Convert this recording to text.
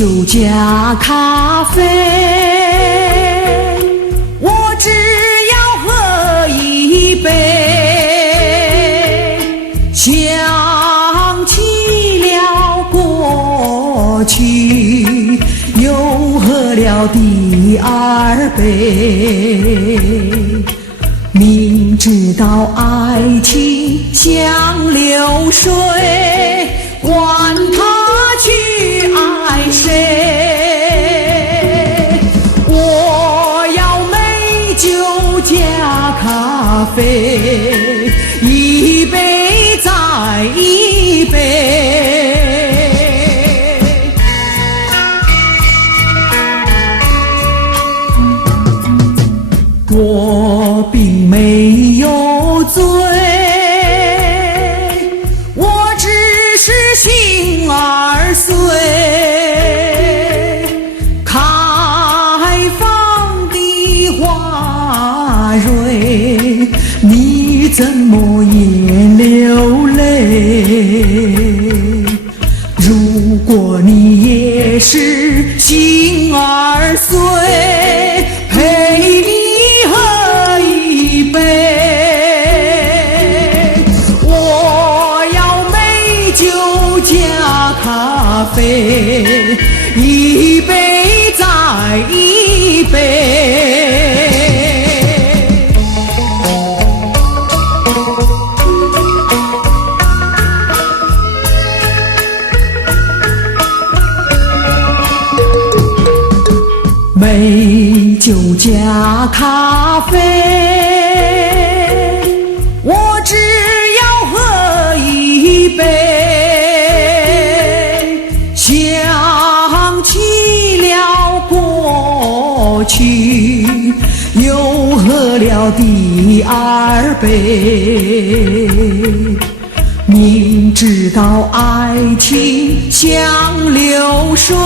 酒加咖啡，我只要喝一杯。想起了过去，又喝了第二杯。明知道爱情像流水，管他去爱谁，我要美酒加咖啡，一杯再一杯。我并没有醉，我只是心儿碎。开放的花蕊，你怎么也流泪？如果你也是心儿碎，陪你喝一杯。我要美酒加咖啡，一杯再一杯。美酒加咖啡，我只要喝一杯。想起了过去，又喝了第二杯。明知道爱情像流水，